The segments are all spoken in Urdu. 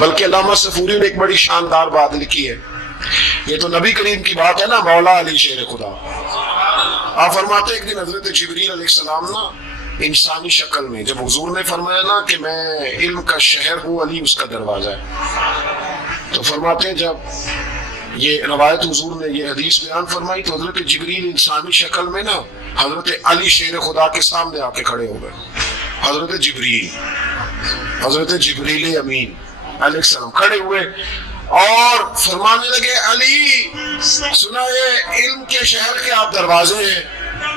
بلکہ علامہ صفوری نے ایک بڑی شاندار بات لکھی ہے، یہ تو نبی کریم کی بات ہے نا، مولا علی شیر خدا۔ آپ فرماتے ہیں ایک دن حضرت جبریل علیہ السلام نا انسانی شکل میں، جب حضور نے فرمایا نا کہ میں علم کا شہر ہوں، علی اس کا دروازہ ہے، تو فرماتے ہیں جب یہ روایت حضور نے یہ حدیث بیان فرمائی تو حضرت جبریل انسانی شکل میں نا حضرت علی شیر خدا کے سامنے آ کے کھڑے ہو گئے۔ حضرت جبریل امین علیہ السلام کھڑے ہوئے اور فرمانے لگے علی سنا ہے علم کے شہر کے آپ دروازے ہیں،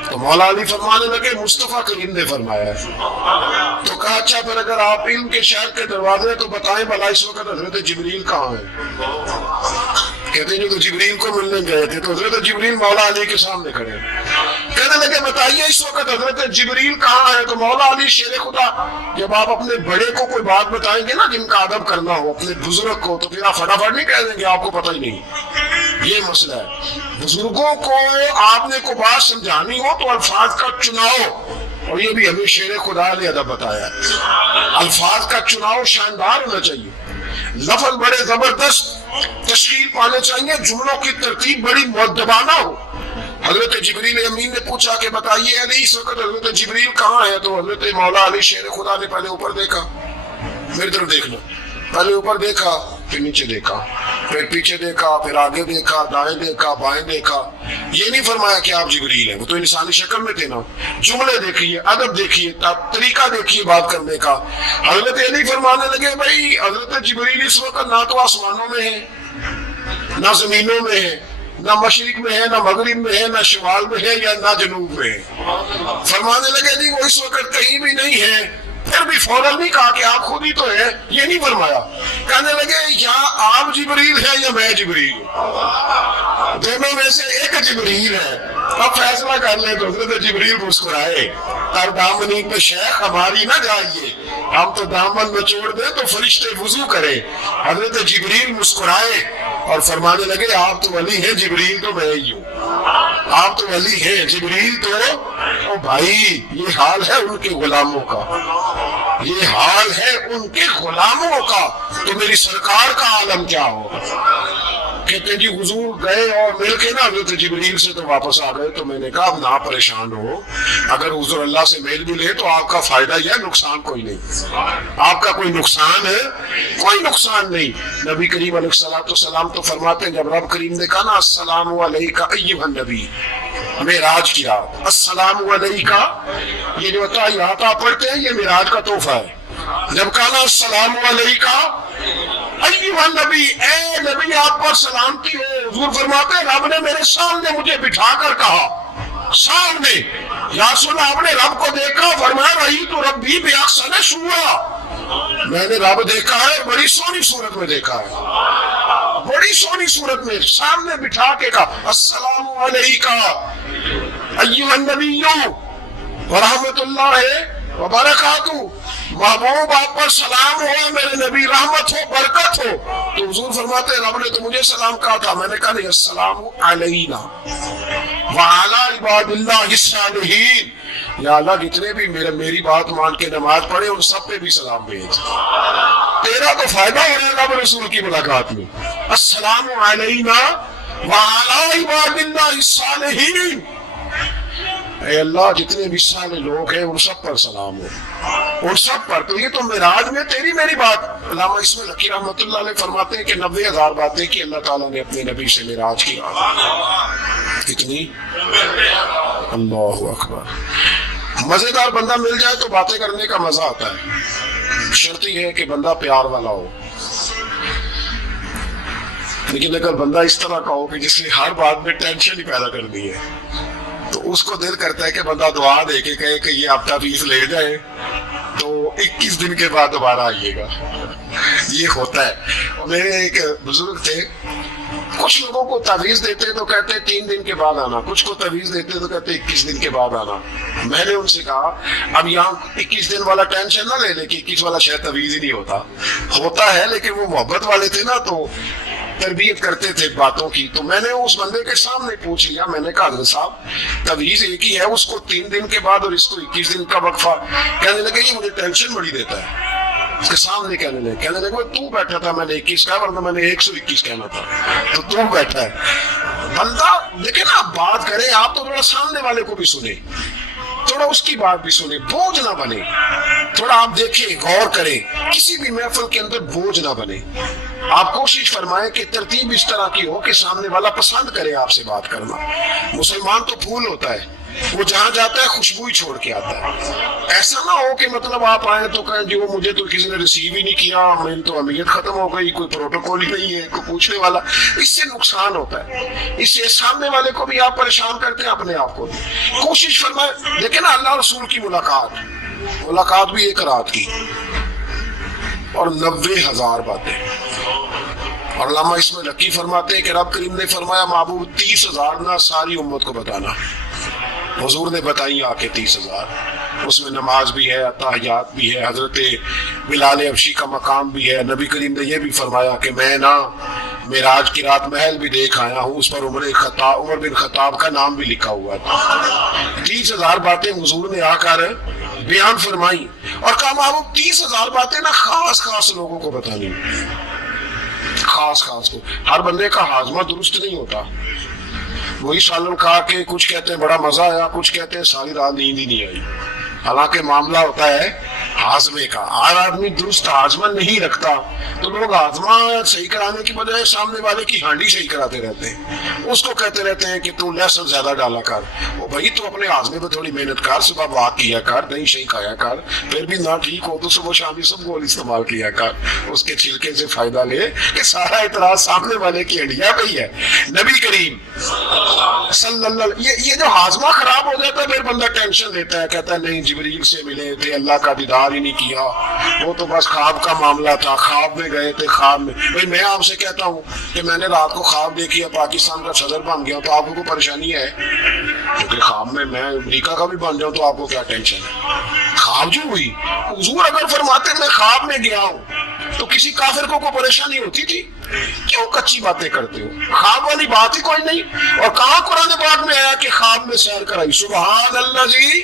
تو مولا علی فرمانے لگے مصطفیٰ کریم نے فرمایا ہے۔ تو کہا اچھا پھر اگر آپ علم کے شہر کے دروازے ہیں تو بتائیں بھلا اس وقت حضرت جبریل کہاں ہے؟ کہتے ہیں جو تو جبریل کو ملنے گئے تھے، تو حضرت جبریل مولا علی کے سامنے کھڑے کہنے لگے بتائیے اس وقت حضرت جبریل کہاں ہے؟ تو مولا علی شیر خدا جب آپ اپنے بڑے کو کوئی بات بتائیں گے نا جن کا ادب کرنا ہو اپنے بزرگ کو، تو پھر آپ فٹافٹ نہیں کہہ دیں گے آپ کو پتہ ہی نہیں۔ یہ مسئلہ ہے، بزرگوں کو آپ نے کوئی بات سمجھانی ہو تو الفاظ کا چناؤ، اور یہ بھی ہمیں شیر خدا نے ادب بتایا ہے، الفاظ کا چناؤ شاندار ہونا چاہیے، لفظ بڑے زبردست تشکیل پانے چاہیے، جملوں کی ترتیب بڑی مؤدبانہ ہو۔ حضرت جبریل امین نے پوچھا کہ بتائیے علی اس وقت حضرت جبریل کہاں ہے؟ تو حضرت مولا علی شیر خدا نے پہلے اوپر دیکھا، میری طرف دیکھنا، پہلے اوپر دیکھا پھر نیچے دیکھا، پھر پیچھے دیکھا، پھر آگے دیکھا، دائیں دیکھا، بائیں دیکھا۔ یہ نہیں فرمایا کہ آپ جبریل ہیں، وہ تو انسانی شکل میں تھے نا۔ جملے دیکھیے، ادب دیکھیے، طریقہ دیکھیے بات کرنے کا۔ حضرت علی فرمانے لگے بھائی حضرت جبریل اس وقت نہ تو آسمانوں میں ہے، نہ زمینوں میں ہے، نہ مشرق میں ہے، نہ مغرب میں ہے، نہ شمال میں ہے، یا نہ جنوب میں ہے۔ فرمانے لگے جی وہ اس وقت کہیں بھی نہیں ہے۔ پھر بھی فوراً نہیں کہا کہ آپ خود ہی تو ہیں، یہ نہیں فرمایا، کہنے لگے یا آپ جبریل ہیں یا میں جبریل ہوں، دونوں میں سے ایک جبریل ہے، اب فیصلہ کر لیں۔ تو حضرت جبریل مسکرائے، اور دامنی پہ شیخ ہماری نہ جائیے، ہم تو دامن میں چھوڑ دیں تو فرشتے وضو کرے۔ حضرت جبریل مسکرائے اور فرمانے لگے آپ تو ولی ہیں، جبریل تو میں ہی ہوں، آپ تو ولی ہیں، جبریل تو او بھائی یہ حال ہے ان کے غلاموں کا، یہ حال ہے ان کے غلاموں کا، تو میری سرکار کا عالم کیا ہوگا؟ کہتے جی حضور گئے اور مل کے نا حضرت جبریل سے تو واپس آ گئے۔ تو میں نے کہا اب نہ پریشان ہو، اگر حضور اللہ سے میل بھی لے تو آپ کا فائدہ ہی ہے، نقصان کوئی نہیں، آپ کا کوئی نقصان ہے، کوئی نقصان نہیں۔ نبی کریم علیہ السلام تو فرماتے ہیں جب رب کریم نے کہا نا السلام علیکہ ایھا النبی، معراج کی رات، السلام علیکہ، یہ جو تحیات آپ پڑھتے ہیں یہ معراج کا تحفہ ہے۔ جب کہا نا السلام علیکہ ایھا النبی، اے نبی آپ پر سلامتی ہو، حضور فرماتے ہیں رب نے میرے سامنے مجھے بٹھا کر کہا، سامنے، یا رسول آپ نے رب کو دیکھا، فرمایا رہی تو ربی بأحسن صورۃ، میں نے رب دیکھا ہے بڑی سونی صورت میں دیکھا ہے، بڑی سونی صورت میں سامنے بٹھا کے کہا السلام علیکہ ایھا النبی ورحمۃ اللہ وبرکاتہ، محبوب آپ پر سلام ہو میرے نبی، رحمت ہو، برکت ہو۔ تو حضور فرماتے ہیں رب نے تو مجھے سلام کہا تھا، میں نے کہا نہیں السلام علینا وعلی عباد اللہ الصالحین، یا اللہ جتنے بھی میری بات مان کے نماز پڑھے ان سب پہ بھی سلام بھیج، تیرا تو فائدہ ہو رہا ہے رب رسول کی ملاقات میں۔ السلام علینا وعلی عباد اللہ الصالحین، اے اللہ جتنے بھی صالح لوگ ہیں ان سب پر سلام ہو، ان سب پر۔ تو یہ تو معراج میں تیری میری بات، علامہ اسماعیل حقی رحمۃ اللہ علیہ فرماتے ہیں کہ 90,000 باتیں کی اللہ تعالیٰ نے اپنے نبی سے معراج کی رات، کتنی؟ اللہ اکبر۔ مزیدار بندہ مل جائے تو باتیں کرنے کا مزہ آتا ہے، شرط یہ ہے کہ بندہ پیار والا ہو، لیکن اگر بندہ اس طرح کا ہو کہ جس نے ہر بات میں ٹینشن ہی پیدا کر دی ہے تو اس کو دل کرتا ہے کہ بندہ دعا دے کے کہے کہ یہ آپ تعویذ لے جائے تو 21 دن کے بعد دوبارہ آئیے گا۔ یہ ہوتا ہے۔ میرے ایک بزرگ تھے، کچھ لوگوں کو تعویذ دیتے تو کہتے 3 دن کے بعد آنا، کچھ کو تعویذ دیتے تو کہتے 21 دن کے بعد آنا۔ میں نے ان سے کہا اب یہاں 21 دن والا ٹینشن نہ لے لے کہ 21 والا شاید تعویذ ہی نہیں ہوتا ہے، لیکن وہ محبت والے تھے نا تو تربیت کرتے تھے باتوں کی۔ تو میں نے اس بندے کے سامنے پوچھ لیا، میں نے کہا حضرت صاحب تعویذ ایک ہی ہے، اس کو 3 دن کے بعد اور اس کو 21 دن کا وقفہ، کہنے لگے یہ مجھے ٹینشن بڑی دیتا ہے۔ اس کے سامنے کہنے لگے تو بیٹھا تھا میں نے 21 کہا ورنہ میں نے 121 کہنا تھا تو بیٹھا ہے. بندہ دیکھے نا بات کرے آپ تو تھوڑا سامنے والے کو بھی سنے, تھوڑا اس کی بات بھی سنے, بوجھ نہ بنے. تھوڑا آپ دیکھیں غور کریں, کسی بھی محفل کے اندر بوجھ نہ بنے. آپ کوشش فرمائیں کہ ترتیب اس طرح کی ہو کہ سامنے والا پسند کرے آپ سے بات کرنا. مسلمان تو پھول ہوتا ہے, وہ جہاں جاتا ہے خوشبو ہی چھوڑ کے آتا ہے. ایسا نہ ہو کہ مطلب آپ آئے تو کہیں جو مجھے تو کسی نے ریسیو ہی نہیں کیا, میری تو اہمیت ختم ہو گئی, کوئی پروٹوکول ہی نہیں ہے, کوئی پوچھنے والا. اس سے نقصان ہوتا ہے, اس سے سامنے والے کو بھی آپ پریشان کرتے ہیں, اپنے آپ کو بھی. کوشش فرمائیں. دیکھیں نا اللہ رسول کی ملاقات بھی ایک رات کی اور 90,000 باتیں. اور علامہ اس میں لکی فرماتے ہیں کہ رب کریم نے فرمایا محبوب 30,000 نہ ساری امت کو بتانا. حضور نے بتائی آ کے 30,000. اس میں نماز بھی ہے, تحیات بھی ہے, حضرت بلال حبشی کا مقام بھی ہے. نبی کریم نے یہ بھی فرمایا کہ میں نا معراج کی رات محل بھی دیکھ آیا ہوں, اس پر عمر بن خطاب کا نام بھی لکھا ہوا تھا. 30,000 باتیں حضور نے آ کر بیان فرمائی اور کہا محبوب 30,000 باتیں نا خاص لوگوں کو بتانی, خاص کو. ہر بندے کا ہاضمہ درست نہیں ہوتا. وہی سالن کھا کے کچھ کہتے ہیں بڑا مزہ آیا, کچھ کہتے ہیں ساری رات نیند ہی نہیں آئی. حالانکہ معاملہ ہوتا ہے ہاضمے کا. ہر آدمی درست ہاضمہ نہیں رکھتا تو لوگ ہاضمہ صحیح کرانے کی بجائے سامنے والے کی ہانڈی صحیح کراتے رہتے ہیں. اس کو کہتے رہتے ہیں کہ تو لہسن زیادہ ڈالا کر. وہ بھائی تو اپنے ہاضمے پہ تھوڑی محنت کر, صبح واک کیا کر, دہی شہی کھایا کر, پھر بھی نہ ٹھیک ہو تو صبح شامی سب گول استعمال کیا کر, اس کے چھلکے سے فائدہ لے. کہ سارا اعتراض سامنے والے کی ہڈیاں پہ ہی ہے. نبی کریم صلی اللہ یہ جو ہاضمہ خراب ہو جاتا ہے پھر بندہ ٹینشن لیتا ہے, کہتا ہے نہیں جبریل سے ملے تھے, اللہ کا دیدار ہی نہیں کیا, وہ تو بس خواب کا معاملہ تھا, خواب میں گئے تھے. خواب میں بھائی میں آپ سے کہتا ہوں کہ میں نے رات کو خواب دیکھی ہے پاکستان کا صدر بن گیا تو آپ کو کوئی پریشانی ہے؟ کیونکہ خواب میں امریکہ کا بھی بن جاؤں تو آپ کو کیا ٹینشن ہے؟ خواب جو ہوئی. حضور اگر فرماتے میں خواب میں گیا ہوں تو کسی کافر کو کوئی پریشانی ہوتی تھی؟ کیوں کچی باتیں کرتے ہو؟ خواب والی بات ہی کوئی نہیں. اور کہاں قرآن پاک میں آیا کہ خواب میں سیر کرائی؟ سبحان اللہ جی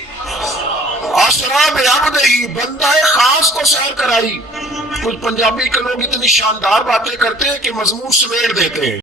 اسرا بعبدہ, بندہ خاص کو سیر کرائی. کچھ پنجابی کے لوگ اتنی شاندار باتیں کرتے ہیں کہ مضمون سمیٹ دیتے ہیں.